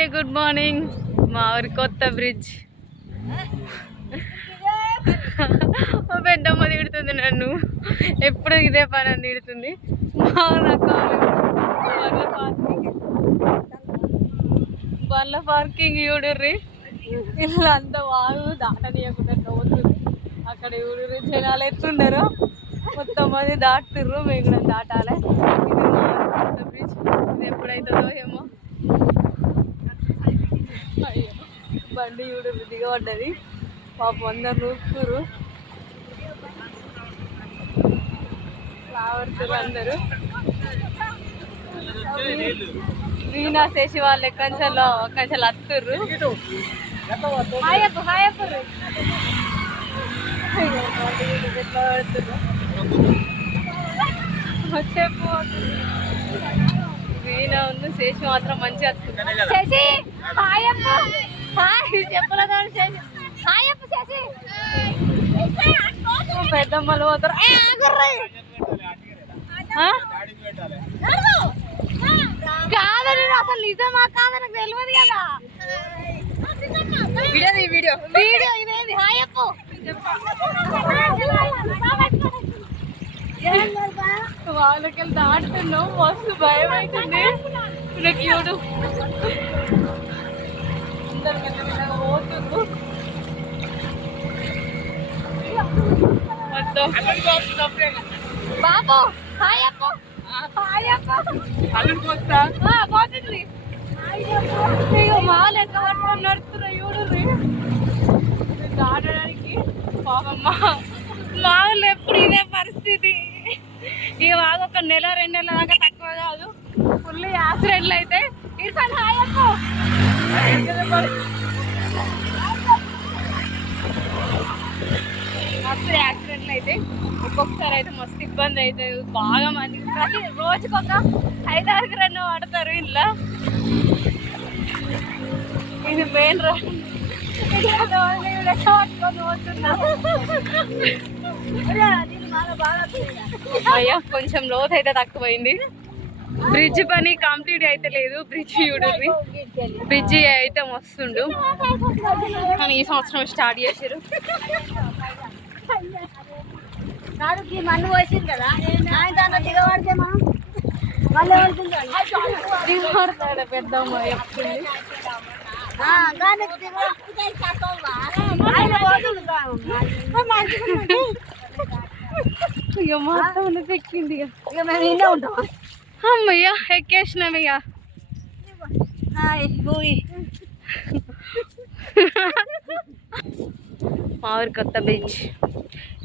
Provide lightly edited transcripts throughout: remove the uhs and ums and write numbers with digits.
Good morning. మా ఊరి కొత్త బ్రిడ్జ్. మా పెద్దమ్మ తిడుతుంది నన్ను, ఎప్పుడు ఇదే పని అని తిడుతుంది. మా బండ్ల పార్కింగ్ చూడుర్రి, ఇలా అంతా వాగు దాటనీయకుండా పోతుంది. అక్కడ చూడుర్రి జనాలు ఎట్లుండరు, మొత్తం మంది దాటుతుర్రు, మేము కూడా దాటాలి. ఇది మా కొత్త బ్రిడ్జ్. ఇది ఎప్పుడైతుందో ఏమో. అయ్యో బండి చూడుర్రి దిగబడ్డది, పాపం అందరు నూపుతురు, రావడుతురు అందరూ. వీణా చేసి వాళ్ళు కంచెలో అత్తుర్రు. వీణా ఉంది శేషి మాత్రం మంచిగా అత్తుర్రు. పెద్దమ్మలు పోతారు. కాదని అసలు నిజమా కాదా నాకు తెలియదు కదా. వీడియో ఇదేంది? హాయప్పు వాళ్ళకి దాటుతున్నావు, మస్తు భయం అవుతుంది నాకు. చూడు అందరు మెల్లమెల్లగా పోతుండ్రు. బాబు హాయప్పు పోతుంది. మాలు ఎంత పట్టుకొని నడుస్తున్నాయి చూడుర్రి దాటడానికి. పాపమ్మ మావులు ఎప్పుడు ఇదే పరిస్థితి. ఇక బాగా ఒక నెల 2 నెలల దాకా తక్కువ కాదు, ఫుల్ యాక్సిడెంట్లు అయితే. ఇర్ఫాన్ హాయప్పు మస్తు యాక్సిడెంట్లు అయితే. ఒక్కొక్కసారి అయితే మస్తు ఇబ్బంది అవుతుంది. బాగా మంది ప్రతి రోజుకొక 5-6 రన్ను పడతారు ఇంట్లో. ఇది మెయిన్ రోడ్ పట్టుకొని పోతున్నా. అయ్యా కొంచెం లోతు అయితే తక్కువైంది. బ్రిడ్జ్ పని కంప్లీట్ అయితే లేదు. బ్రిడ్జ్ చూడండి, బ్రిడ్జి అయితే మస్తుండు కానీ ఈ సంవత్సరం స్టార్ట్ చేసారు. మన్ను పోసింది కదా, దాంట్లో దిగబడితే దిగబడతాడు పెద్దమ్మ చెప్తుంది. ఇక మొత్తం ఎక్కింది. ఇక మేము ఇంట్లో ఉంటాం. అమ్మయ్య ఎక్కేసినాం. ఇక మా ఊరి కొత్త బ్రిడ్జ్.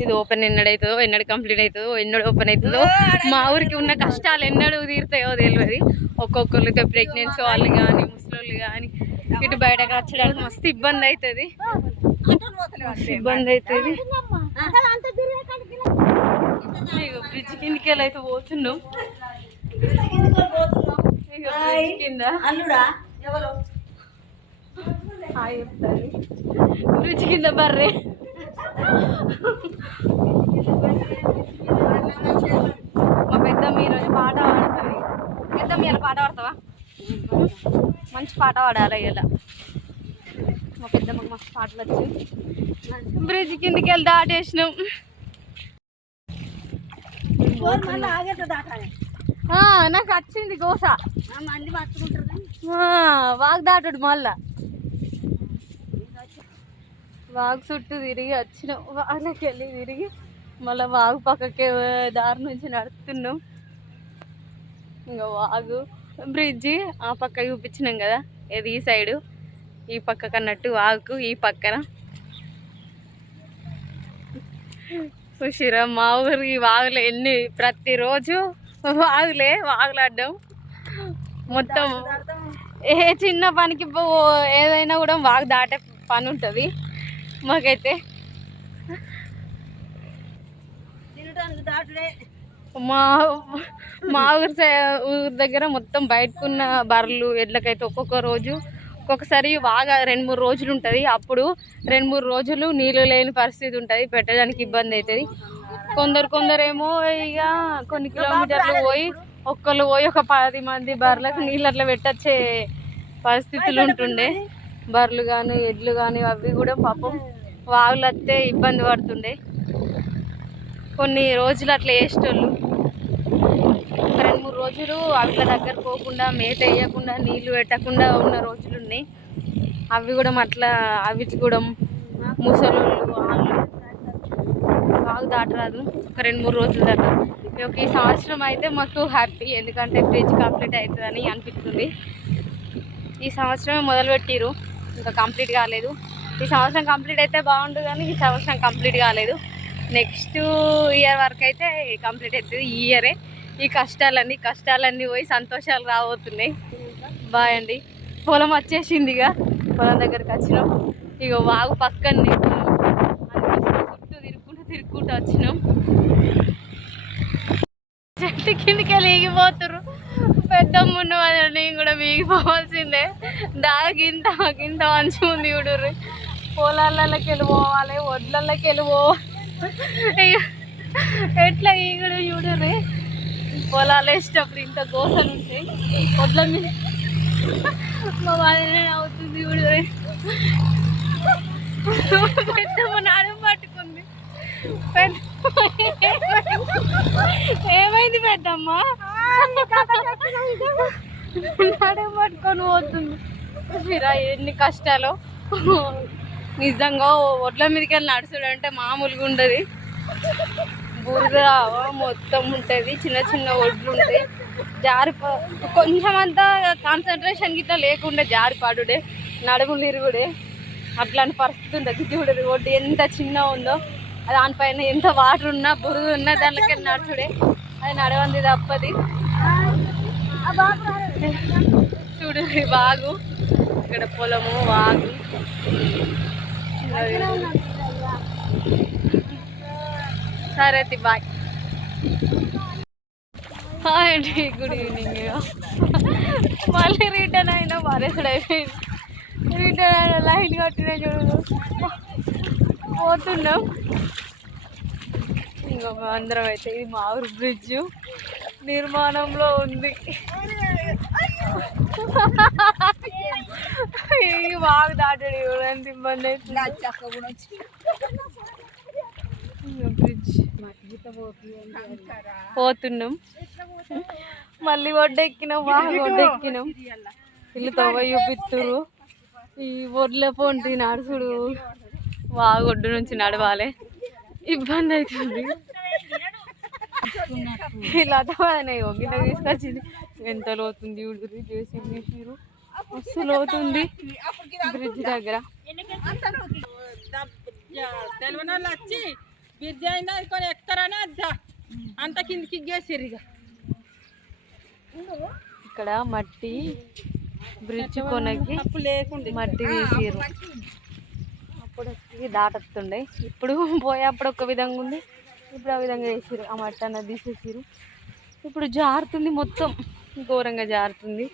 ఇది ఓపెన్ ఎన్నడవుతుందో, ఎన్నడు కంప్లీట్ అవుతుందో, ఎన్నడు ఓపెన్ అవుతుందో. మా ఊరికి ఉన్న కష్టాలు ఎన్నడు తీరుతాయో తెలియదు. ఒక్కొక్కరితో ప్రెగ్నెన్సీ వాళ్ళు కానీ, ముసలి కానీ ఇటు బయటకు వచ్చడానికి మస్తు ఇబ్బంది అవుతుంది. బ్రిడ్జ్ కిందకి వెళ్ళి అయితే పోతున్నాం. కింద బ్రిడ్జ్ కింద బర్రే మా పెద్దమ్మ ఈరోజు పాట పాడుతుంది. పెద్దమ్మ ఇలా పాట పాడతావా? మంచి పాట పాడాలి ఇలా. మా పెద్దమ్మకి మస్తు పాటలు వచ్చి బ్రిడ్జ్ కిందకి వెళ్ళి దాటేసినాం. నాకు వచ్చింది గోస. వాగు దాటుడు మళ్ళా వాగు చుట్టూ తిరిగి వచ్చినాం. వాళ్ళకి వెళ్ళి తిరిగి మళ్ళీ వాగు పక్కకే దారి నుంచి నడుస్తున్నాం. ఇంకా వాగు బ్రిడ్జి ఆ పక్క చూపించినాం కదా, ఇది ఈ సైడు, ఈ పక్కకు అన్నట్టు వాగుకు ఈ పక్కన. సుశీరా మా ఊరు ఈ వాగులు ఎన్ని ప్రతిరోజు వాగులాడ్డం. మొత్తం ఏ చిన్న పనికి ఏదైనా కూడా వాగు దాటే పని ఉంటుంది మాకైతే. మా ఊరు దగ్గర మొత్తం బయటకున్న బర్రెలు ఎడ్లకైతే ఒక్కొక్కసారి వాగా 2-3 రోజులు ఉంటుంది. అప్పుడు 2-3 రోజులు నీళ్ళు లేని పరిస్థితి ఉంటుంది, పెట్టడానికి ఇబ్బంది అవుతుంది. కొందరేమో ఇక కొన్ని కిలోమీటర్లు పోయి ఒక 10 మంది బర్రెలకు నీళ్ళు అట్లా పెట్టచ్చే పరిస్థితులు ఉంటుండే. బర్రెలు కానీ ఎడ్లు కానీ అవి కూడా పాపం వాగులు వస్తే ఇబ్బంది పడుతుండే. కొన్ని రోజులు అట్లా వేసేటోళ్ళు. 2-3 రోజులు అవిల దగ్గర పోకుండా మేత వేయకుండా నీళ్లు పెట్టకుండా ఉన్న రోజులు ఉన్నాయి. అవి కూడా అట్లా అవి కూడా ముసలోళ్ళు వాళ్ళు వాగు దాటరాదు. ఒక 2-3 రోజుల దాకా. ఈ సంవత్సరం అయితే మాకు హ్యాపీ, ఎందుకంటే బ్రిడ్జ్ కంప్లీట్ అవుతుందని అనిపిస్తుంది. ఈ సంవత్సరమే మొదలుపెట్టిరు, ఇంకా కంప్లీట్ కాలేదు. ఈ సంవత్సరం కంప్లీట్ అయితే బాగుంటుంది కానీ ఈ సంవత్సరం కంప్లీట్ కాలేదు. నెక్స్ట్ ఇయర్ వరకు అయితే కంప్లీట్ అవుతుంది. ఈ ఇయరే ఈ కష్టాలన్నీ పోయి సంతోషాలు రాబోతున్నాయి. బాయ్ అండి. పొలం వచ్చేసింది. ఇక పొలం దగ్గరికి వచ్చినాం. ఇక వాగు పక్కనే పొలం, చుట్టూ తిరుక్కుంటూ వచ్చినాం. చెట్టు కిందకి లేగిపోతురు. పెద్దమ్మ ఉన్న నేను కూడా మిగిపోవాల్సిందే. గింత మంచిగా ఉంది చూడుర్రి. పొలాలకి వెళ్ళి పోవాలి, వడ్లకి వెళ్ళి పోవాలి. ఎట్లా ఈగుడు చూడుర్రి. పొలాలు వేసేటప్పుడు ఇంత గోసలు ఉంటాయి. వడ్ల మీద మా వాళ్ళనే అవుతుంది చూడుర్రి. పెద్దమ్మ నడుము పట్టుకుంది. ఏమైంది పెద్దమ్మ? నడుము పట్టుకొని పోతుంది. ఎన్ని కష్టాలు నిజంగా. ఒడ్ల మీదకి వెళ్ళి నడుచుడు అంటే మామూలుగా ఉండదు. బురద మొత్తం ఉంటుంది, చిన్న ఒడ్లు ఉంటాయి. కొంచెం అంతా కాన్సన్ట్రేషన్ గిట్లా లేకుండా జారిపాడుడే, నడుములు ఇరుగుడే, అట్లాంటి పరిస్థితి ఉంటుంది. చూడదు ఒడ్డు ఎంత చిన్న ఉందో, దానిపైన ఎంత వాటర్ ఉన్నా బురద ఉన్నా దానిలోకి నడుచుడే. అది నడవంది తప్పది. చూడు వాగు, ఇక్కడ పొలము వాగు. సరే బాయ్. హాయ్ అండి, గుడ్ ఈవినింగ్. మళ్ళీ రిటర్న్ అయినా మరేసుడు అయిపోయింది. రిటర్న్ అయినా లైన్ కట్టినా చూడు పోతున్నాం. ఇంకొక అందరం అయితే ఇది మా ఊరు బ్రిడ్జ్ నిర్మాణంలో ఉంది. ఈ వాగు దాటడి ఎంత ఇబ్బంది అవుతుంది. బ్రిడ్జ్ పోతున్నాం. మళ్ళీ ఒడ్డెక్కినాం, వాగు ఒడ్డెక్కినాం. ఇల్లు తవ్వ చూపిస్తురు. ఈ ఒడ్ల పొంటి నడుచుడు, వాగు ఒడ్డు నుంచి నడవాలి, ఇబ్బంది అవుతుంది. ఇలా అతవాదనయ్యో గిన్నె తీసుకొచ్చింది. ఎంత లోతుంది చూడుర్రి. జేసీబీ తీసిరు, మస్తు లోతుంది బ్రిడ్జ్ దగ్గర. బ్రిడ్జ్ అయిందా కొని ఎక్కరానే అంత కిందికి గేసిరు. ఇక ఇక్కడ మట్టి బ్రిడ్జ్ కొనకి మట్టి తీసిరు. అప్పుడు దాటొస్తుండే, ఇప్పుడు పోయేప్పుడు ఒక విధంగా ఉంది, ఇప్పుడు ఆ విధంగా వేసారు. ఆ మట్టి అన్నది తీసేసారు. ఇప్పుడు జారుతుంది, మొత్తం ఘోరంగా జారుతుంది.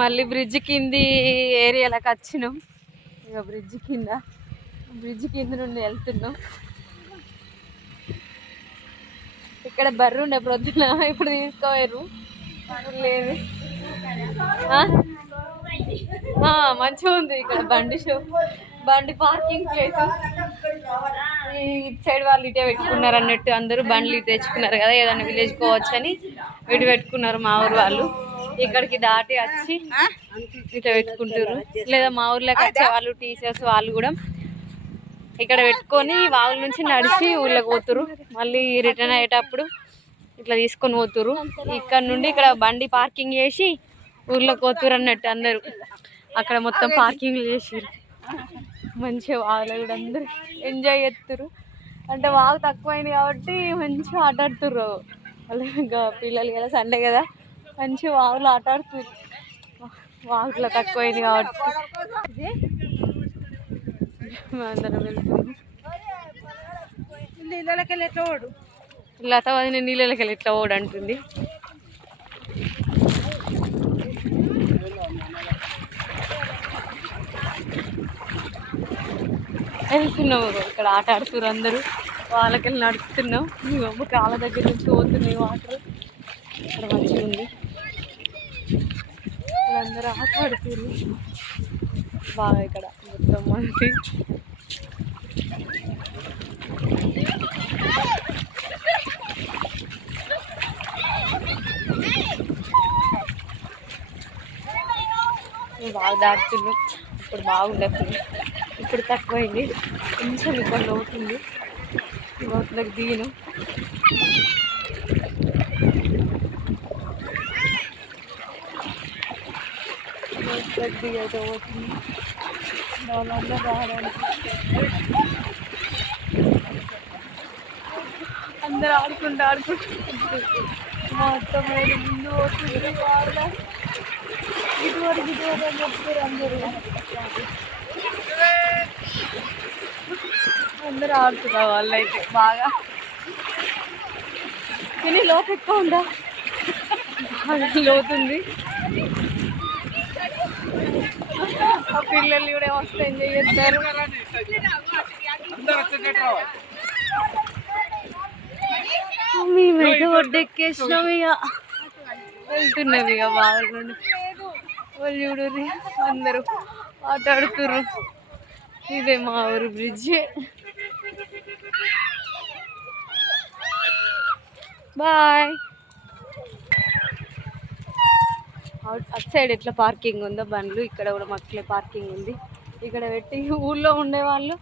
మళ్ళీ బ్రిడ్జ్ కింది ఏరియాలకు వచ్చినాం. ఇక బ్రిడ్జ్ కింద నుండి వెళ్తున్నాం. ఇక్కడ బర్రు ఉండే ప్రొద్దున, ఇప్పుడు తీసుకోలేరు, లేదు. మంచిగా ఉంది ఇక్కడ బండి పార్కింగ్ ప్లేస్. ఇటు సైడ్ వాళ్ళు ఇటే పెట్టుకున్నారు అన్నట్టు, అందరూ బండ్లు ఇటు తెచ్చుకున్నారు కదా, ఏదైనా విలేజ్ పోవచ్చు అని ఇటు పెట్టుకున్నారు మా ఊరు వాళ్ళు. ఇక్కడికి దాటి వచ్చి ఇట్లా పెట్టుకుంటారు. లేదా మా ఊర్లోకి వచ్చే వాళ్ళు టీచర్స్ వాళ్ళు కూడా ఇక్కడ పెట్టుకొని వాగుల నుంచి నడిచి ఊళ్ళోకి పోతురు. మళ్ళీ రిటర్న్ అయ్యేటప్పుడు ఇట్లా తీసుకొని పోతురు. ఇక్కడ నుండి ఇక్కడ బండి పార్కింగ్ చేసి ఊర్లోకి పోతురు అన్నట్టు అందరూ. అక్కడ మొత్తం పార్కింగ్ చేసిరు. మంచిగా వాగులో కూడా అందరూ ఎంజాయ్ చేస్తురు. అంటే వాగు తక్కువైంది కాబట్టి మంచిగా ఆట ఆడుతుర్రు వాళ్ళు. ఇంకా పిల్లలు కదా, సండే కదా, మంచిగా వాగులో ఆట ఆడుతుర్రు. వాగులో తక్కువైంది కాబట్టి అందరం వెళ్తున్నాం. నీళ్ళకి వెళ్ళి ఎట్లా ఓడు, లత వదిన నీళ్ళకి వెళ్ళి ఎట్లా ఓడు అంటుంది. వెళ్తున్నాం. ఇక్కడ ఆట ఆడుతున్నారు అందరూ. వాళ్ళకెళ్ళి నడుస్తున్నాం. కాళ్ళ దగ్గర నుంచి పోతున్నాయి వాటర్. ఇక్కడ మంచిగా ఉంది. వాళ్ళందరూ ఆట ఆడుతున్నారు బాగా ఇక్కడ మొత్తం మనకి. బాగా దాటుతున్నాం. ఇప్పుడు బాగుండదు, ఇప్పుడు తక్కువైంది, కొంచెం ఇబ్బంది అవుతుంది. లోతులకు దిగిను. లోతులకు దిగి అయితే పోతుంది. వాళ్ళందరూ రావడానికి అందరూ ఆడుకుంటూ మొత్తం ముందు పోతుంది బాగా. ఇటువరకు అని చెప్తారు అందరూ ఆడుతున్నారు వాళ్ళు అయితే బాగా. కానీ లోపు ఎక్కువ ఉందా, లోతుంది. ఆ పిల్లలు కూడా వస్తే ఎంజాయ్ చేస్తారు. మేమైతే ఒడ్డెక్కేసినాం, ఇక వెళ్తున్నాం ఇక బాగా. వాళ్ళు చూడరు అందరూ ఆట ఆడుతుర్రు. ఇదే మా ఊరు బ్రిడ్జ్. బాయ్. అటు సైడ్ ఎట్లా పార్కింగ్ ఉందో బండ్లు, ఇక్కడ కూడా మక్కలే పార్కింగ్ ఉంది. ఇక్కడ పెట్టి ఊళ్ళో ఉండేవాళ్ళు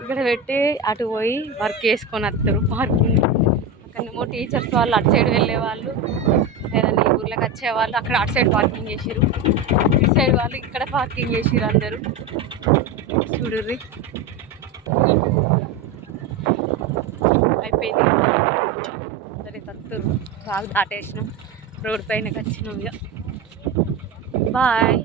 ఇక్కడ పెట్టి అటు పోయి వర్క్ చేసుకొని వస్తారు పార్కింగ్. అక్కడేమో టీచర్స్ వాళ్ళు అటు సైడ్ వెళ్ళేవాళ్ళు, లేదంటే ఈ ఊర్లోకి వచ్చేవాళ్ళు అక్కడ అటు సైడ్ పార్కింగ్ చేసిరు. ఇటు సైడ్ వాళ్ళు ఇక్కడ పార్కింగ్ చేసిరు. అందరూ చూడుర్రి. అయిపోయింది, సరే తత్తురు బాగా దాటేసినాం, రోడ్ పైనకి వచ్చినాం ఇక. బాయ్.